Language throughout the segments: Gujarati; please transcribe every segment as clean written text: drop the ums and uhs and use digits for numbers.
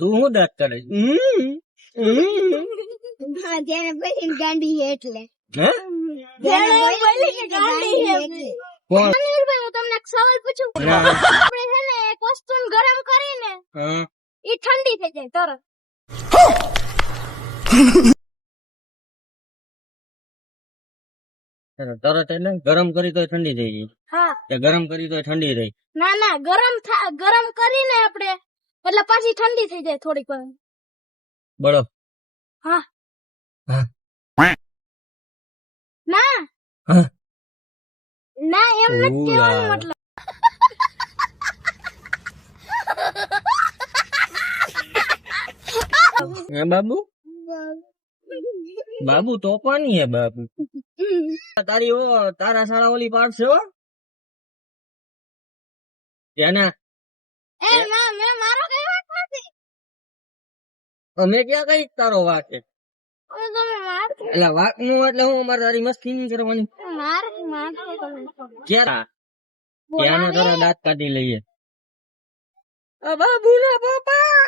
તું શું દાંત કરે? જેને પછી ગાંડી છે એટલે હે? કોણ? અનિલભાઈ, હું તમને એક સવાલ પૂછું. ના. આપણે છે ને એક વસ્તુ ગરમ કરીને હા. ઈ ઠંડી થઈ જાય તરત. તરત એટલે ગરમ કરી તો ઠંડી થઈ ગઈ. હા. કે ગરમ કરી તો ઠંડી થઈ? ના ના, ગરમ કરીને આપણે એટલે પાછી ઠંડી થઈ જાય થોડીક વાર. બળો. હા. હા. ના હા. ના, એમ નથી કહેવાનું મતલબ. હે બાબુ? બાબુ તોફાની હે બાબુ. તારા શાળા ઓલી પાડશે હો. ત્યાંના એ ના, મેં મારો કઈ વાત નથી. અમે ક્યાં કઈ તારો વાક છે? ઓય તમે માર એટલે વાક નું એટલે હું અમારે તારી મસ્તી નહીં કરવાની. માર ક્યાં ત્યાંના તારા દાંત કાઢી લઈએ. બાબુ ના પપ્પા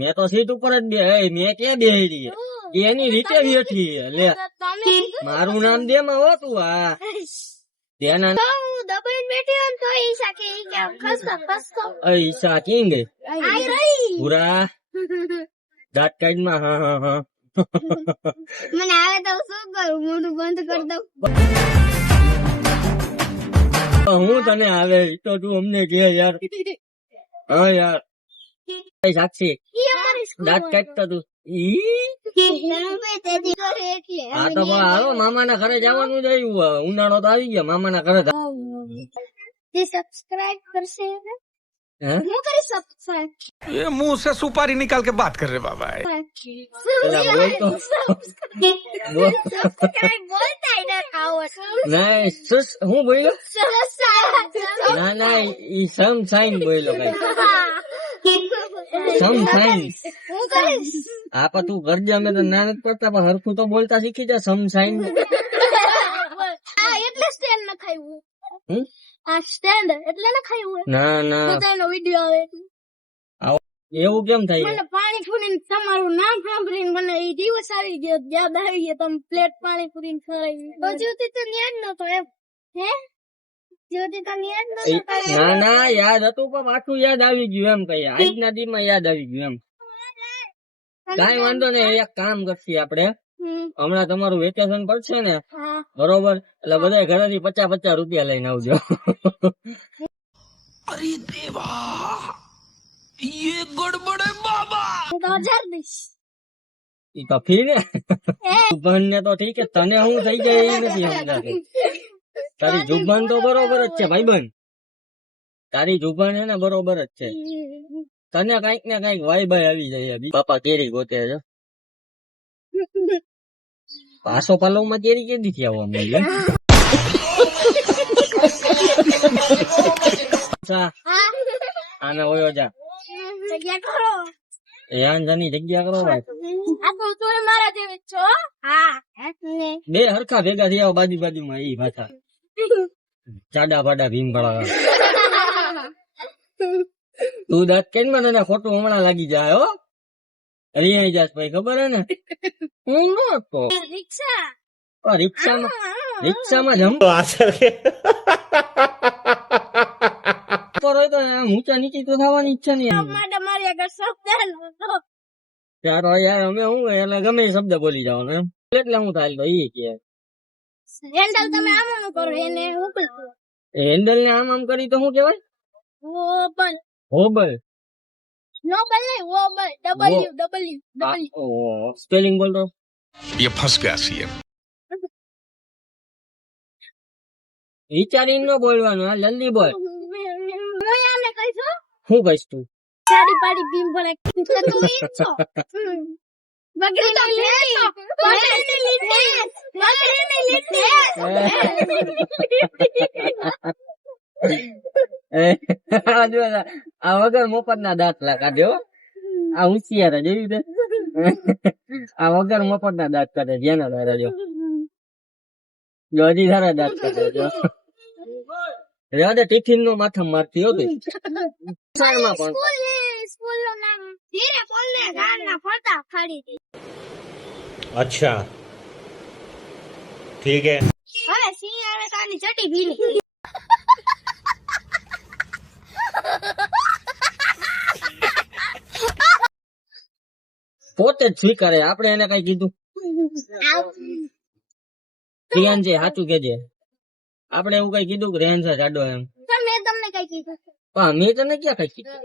મેં તો સીટ ઉપર જ મેં ક્યાં બેહી એની રીતે બેઠી લે. મારું નામ દે માં હો તું. હા ત્યાંના ઈશા કિંગ પૂરા દાંત કાઢ માં. હા હા હા. મને આવે તો શું કરું, મોઢું બંધ કરી દઉં. હું તને આવે તો તું અમને કે યાર. હા યાર સાક્ષી દાંત કાઢતા તું. હા તો હાલો મામા ના ઘરે જવાનું જ આવ્યું. ઉનાળો તો આવી ગયા. મામા ના ઘરે સબસ્ક્રાઇબ કરશે. હે? હું કરી સબસ્ક્રાઇબ. ये मुंह से सुपारी निकाल के बात कर रहे बाबा બોલતા ના હું બોલ્યો? ના ના ઈ સમ સાઈન બોલ્યો કઈ. સમ સાઈન. હું કરીશ. આ પણ તું કરજે. અમે તો ના નથી પડતા પણ હરખું તો બોલતા શીખી જા. સમ સાઈન. એટલે સ્ટેન્ડ ન ખાયું. હમ? આ સ્ટેન્ડ એટલે ન ખાયું. ના ના બધાનો વિડિયો આવે. એવું કેમ થાય? મને પાણી પૂરીને તમારું નામ સાંભળીને મને એ દિવસ આવી ગયો, યાદ આવી ગયો. તમે પ્લેટ પાણી પૂરીને ખવડાવી. જ્યોતિ તો યાદ નતો એમ. હે જ્યોતિ તો યાદ નતો. ના ના યાદ હતું પણ પાછું યાદ આવી ગયું એમ કઈ. આજના દી માં યાદ આવી ગયું એમ. કઈ વાંધો નહીં. એક કામ કરશી આપડે. હમણાં તમારું વેકેશન પડશે ને બરોબર, એટલે બધા ઘરેથી 50-50 રૂપિયા લઈને આવજો. अरे देवा ये गड़बड़ है बाबा. હું તો 1000 દઈશ. ઈ તો ફી ને જુબાન ને તો ઠીક છે. તને હું થઈ જાય એ નથી સમજાતું. તારી જુબાન તો બરોબર જ છે ભાઈબંધ. તારી જુબાન છે ને બરોબર જ છે. તને કઈક ને કઈક વાઈ બાઈ આવી જાય. બાપા કેરી ગોતે છે. પાસો પાલવ માં કેરી કેદી થી આવવા મળે? આને ઓયો જા જગ્યા કરો. જાની જગ્યા કરો ભાઈ. આ તો તું મારા જેવી છો. હા બે હરખા ભેગા થઈ આવો બાજુ બાજુમાં. ઈ ભાષા ચાડા પાડા ભીમ ભળા. તું દાંત કેમ મને ખોટું હમણાં લાગી જાય હો. રિયાઈ જાસ ભાઈ ખબર હે ને. હું નતો રિક્ષા રિક્ષામાં જમ હોય તો ઊંચા નીચે તો થવાની ઈચ્છા નહીં. માટે મારી આગળ શબ્દ નતો. યાર યાર અમે હું એટલે ગમે એ શબ્દ બોલી જવાનો એમ. એટલે હું થાય તો ઈ કે હેન્ડલ તમે આમ આમ કરો એને ઉપર હેન્ડલ ને આમ આમ કરી તો શું કહેવાય? હોબલ. હોબલ. નોબલ નહીં, હોબલ. W. સ્પેલિંગ બોલ તો. ये फंस गया सीएम. વિચારીને ન બોલવાનું. હા જલ્દી બોલ. હું આને કહીશું. શું કહીશ તું? સાડી પાડી ભીમ ભલે તું ઈ છો. બગડીને લીધી. આ વગર મફત ના દાંત કાઢ્યો. આ હોશિયાર જોયું તે. આ વગર મફત ના દાંત કાઢે. ધ્યાન રાખજો. જો હજી સારા દાંત કાઢે જો રેવા દે ટિફિન નો માથા મારતી હતી શાળામાં પણ સ્કૂલ નું નામ ધીરે બોલને ગાના ફરતા ફાડી દે अच्छा ठीक है હવે સિંહ આવે તાની ચટી ભીની પોતે જ સ્વીકારે આપણે એને કઈ કીધું રિયાન છે સાચું કેજે આપણે એવું કઈ કીધું કે રેહાન છે જાડો એમ તો મેં તમને કઈ કીધું પણ મેં તને ક્યાં કઈ કીધું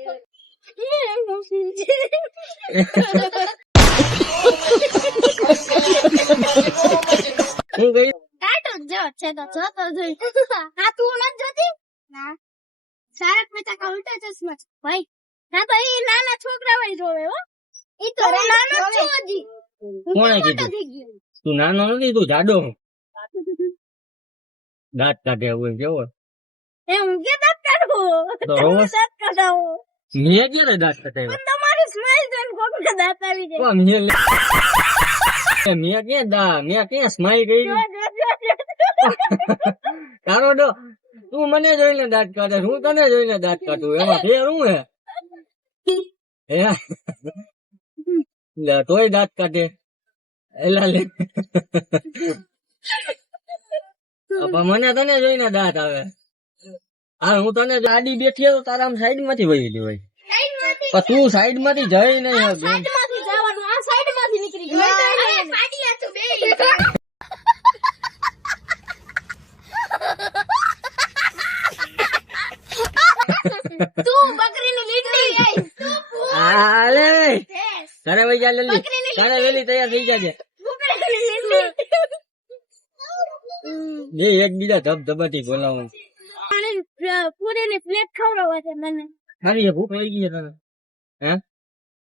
હું ગઈ કાટો જો છે તો જોતો જોઈ આ તું નથી જોતી ના સારક પચા કા ઉલટા ચશ્મા છે ભાઈ ના તો ઈ નાના છોકરા વળી જોવે હો ઈ તો નાનો જ છો હજી કોણે કીધું તું નાનો નથી તું જાડો દાંત કાઢે એવું કેવો એ હું કે દાંત કાઢો તો રોજ? દાંત કાઢાવો મેં ક્યારે દાંત કાઢ્યા પણ તમારી સ્માઈલ જોઈને કોકને દાંત આવી જાય પણ મેં ક્યાં સ્માઈલ કરી તારો ડો તું મને જોઈને દાંત કાઢે હું તને જોઈને દાંત કાઢું એમાં ફેર શું હે લે તોય દાંત કાઢે એલા લે પણ મને તને જોઈને દાંત આવે હા હું તને જો આડી બેઠી તો તારા આમ સાઈડ માંથી વહી હોય પણ તું સાઈડ માંથી જઈ નહીં હવે બેન. સાઈડ માંથી જવાનું આ સાઈડ માંથી નીકળી ગયો અરે પાડિયા તું બે તું બકરીની લીટલી આઈ હાલે યસ ઘરે વહી જા લેલી બકરીની ઘરે વેલી તૈયાર થઈ જાજે બકરીની લીટલી બે એકબીજા ધબધબાટી બોલાવું પૂરીની પ્લેટ ખવડાવવા છે મને ખાલી એ ભૂખ લાગી છે તને હે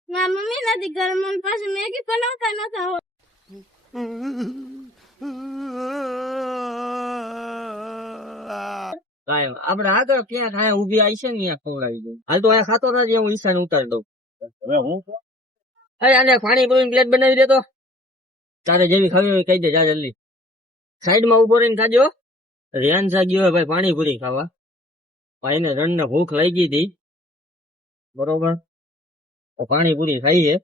મારા મમ્મી નથી ઘરે મને પાછું મેગી બનાવતા નતા આવડતું. કાંઈ આપડે આગળ ક્યાં ખાય ઉભી આવી છે ને ત્યાં ખવડાવી દઉં હાલ તો અહીંયા ખાતો નથી હું ઈશાને ઉતારી દઉં હવે હું અરે આને પાણી પૂરી પ્લેટ બનાવી દેતો તારે જેવી ખાવી હોય કહી દે જા જલ્દી સાઈડ માં ઉભો રહીને ખાજો રેહાન સા ગયો ભાઈ પાણીપુરી ખાવા ભાઈને રણને ભૂખ લાગી હતી બરોબર તો પાણીપુરી ખાઈએ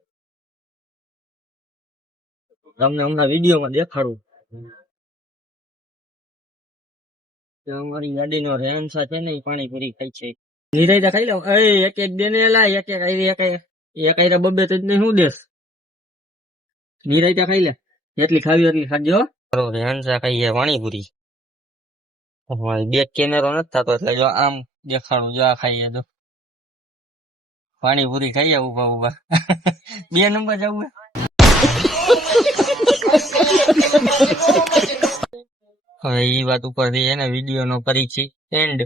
તમને હમણાં વિડીયોમાં દેખાડું કે અમારી ગાડીનો રેહાનસા છે ને એ પાણીપુરી ખાઈ છે નિરાયતા ખાઈ લો એક એક દેને લાય એક એક આયરી એક આયરા બબે તો શું દેશ નિરાયતા ખાઈ લે જેટલી ખાવી એટલી ખાજો રેહાનસા ખાઈએ પાણીપુરી બેક કેમેરો નથી થતો એટલે જો આમ દેખાડું જો આ ખાઈએ તો પાણીપુરી ખાઈએ ઉભા ઉભા 2 નંબર જવું હવે ઈ વાત ઉપરથી એને વિડીયો નો કરી છે એન્ડ